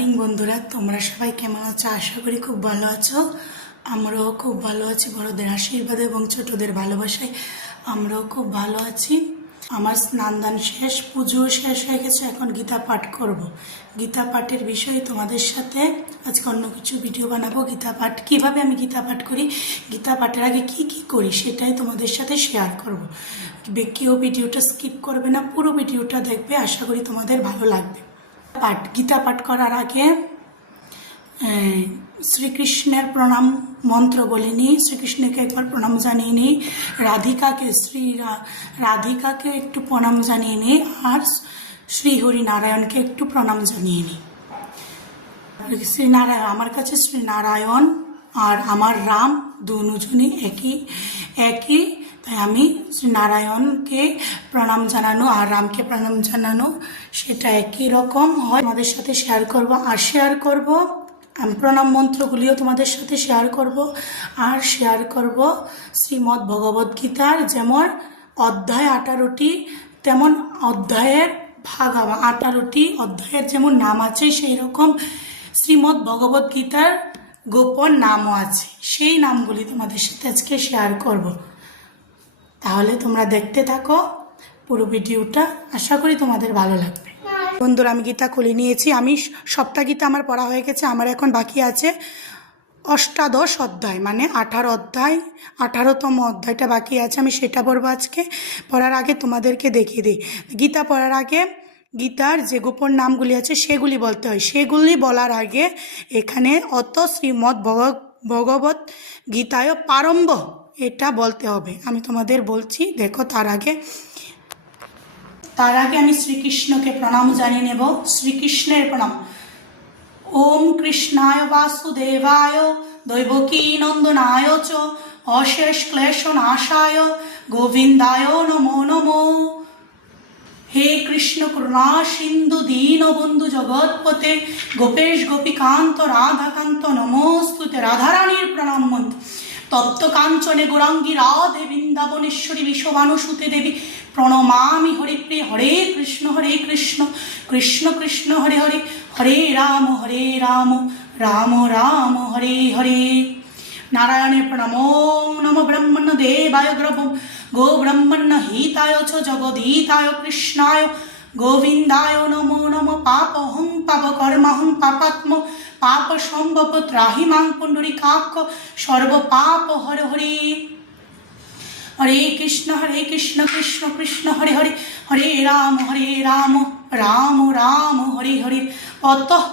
Morning বন্ধুরা, তোমরা সবাই কেমন আছো? আশা করি খুব ভালো আছো। আমরাও খুব ভালো আছি। বড়দের আশীর্বাদে এবং ছোটদের ভালোবাসায় আমরাও খুব ভালো আছি। আমার স্নান শেষ, পুজো শেষ হয়ে গেছে। এখন গীতা পাঠ করব। গীতা পাঠের বিষয়ে তোমাদের সাথে আজকে অন্য কিছু ভিডিও বানাবো। গীতা পাঠ কিভাবে আমি গীতা পাঠ করি, গীতা পাঠের আগে কি কি করি সেটাই তোমাদের সাথে শেয়ার করব। কেউ ভিডিওটা স্কিপ করবে না, পুরো ভিডিওটা দেখবে। আশা করি তোমাদের ভালো লাগবে। গীতা পাঠ করার আগে শ্রীকৃষ্ণের প্রণাম মন্ত্র বলে নিই। শ্রীকৃষ্ণকে একবার প্রণাম জানিয়ে নিই। রাধিকাকে একটু প্রণাম জানিয়ে নিই। আর শ্রী হরিনারায়ণকে একটু প্রণাম জানিয়ে নিই। শ্রীনারায়ণ, আমার কাছে শ্রীনারায়ণ আর আমার রাম দুজনই একই, তাই আমি শ্রীনারায়ণকে প্রণাম জানানো আর রামকে প্রণাম জানানো সেটা একই রকম হয়। তোমাদের সাথে শেয়ার করব। আমি প্রণাম মন্ত্রগুলিও তোমাদের সাথে শেয়ার করব। শ্রীমদ্ ভগবদ্ গীতার যেমন অধ্যায় 18টি, তেমন অধ্যায়ের ভাগ 18টি অধ্যায়ের যেমন নাম আছে, সেই রকম শ্রীমদ্ ভগবদ্ গীতার গোপন নামও আছে। সেই নামগুলি তোমাদের সাথে আজকে শেয়ার করব। তাহলে তোমরা দেখতে থাকো পুরো ভিডিওটা। আশা করি তোমাদের ভালো লাগবে। বন্ধুরা, আমি গীতা খুলে নিয়েছি। আমি সপ্তাহ গীতা আমার পড়া হয়ে গেছে। আমার এখন বাকি আছে অষ্টাদশ অধ্যায়, মানে 18তম অধ্যায়টা বাকি আছে। আমি সেটা পড়বো আজকে। পড়ার আগে তোমাদেরকে দেখিয়ে দিই, গীতা পড়ার আগে গীতার যে গোপন নামগুলি আছে সেগুলি বলতে হয়। সেগুলি বলার আগে এখানে শ্রীমদ্ ভগবত গীতায় প্রারম্ভ এটা বলতে হবে। আমি তোমাদের বলছি, দেখো। তার আগে আমি শ্রীকৃষ্ণকে প্রণাম জানিয়ে নেব। শ্রীকৃষ্ণের প্রণাম। ওম কৃষ্ণায় বাসুদেবায় দৈবকী নন্দনায় চ অশেষ ক্লেশ নাশায় গোবিন্দায় নমো নমো। হে কৃষ্ণ করুণা সিন্ধু দীনবন্ধু জগৎপতে গোপেশ গোপীকান্ত রাধাকান্ত নমস্তুতে। রাধারানীর প্রণাম মন্ত্র। তপ্ত কাঞ্চনে গৌরাঙ্গী রাধে বৃন্দাবনেশ্বরী বিশ্বভানুসুতে দেবী প্রণমামি হরিপ্রিয়। হরে কৃষ্ণ কৃষ্ণ কৃষ্ণ হরে হরে, হরে রাম রাম রাম হরে হরে। নারায়ণের প্রণাম। ওম নমো ব্রহ্মণ্য দেবায় গো ব্রহ্মণ্য হিতায় চ জগদীতায় কৃষ্ণায় গোবিন্দায় নমো নমো। পাপহং পাপকর্মহং পাপাত্ম পাপ সম্ভব ত্রাহি মাং পুণ্ডরীকাক্ষ সর্ব পাপ হরে হরে। হরে কৃষ্ণ কৃষ্ণ কৃষ্ণ হরে হরে, হরে রাম রাম রাম হরে হরে। অতঃ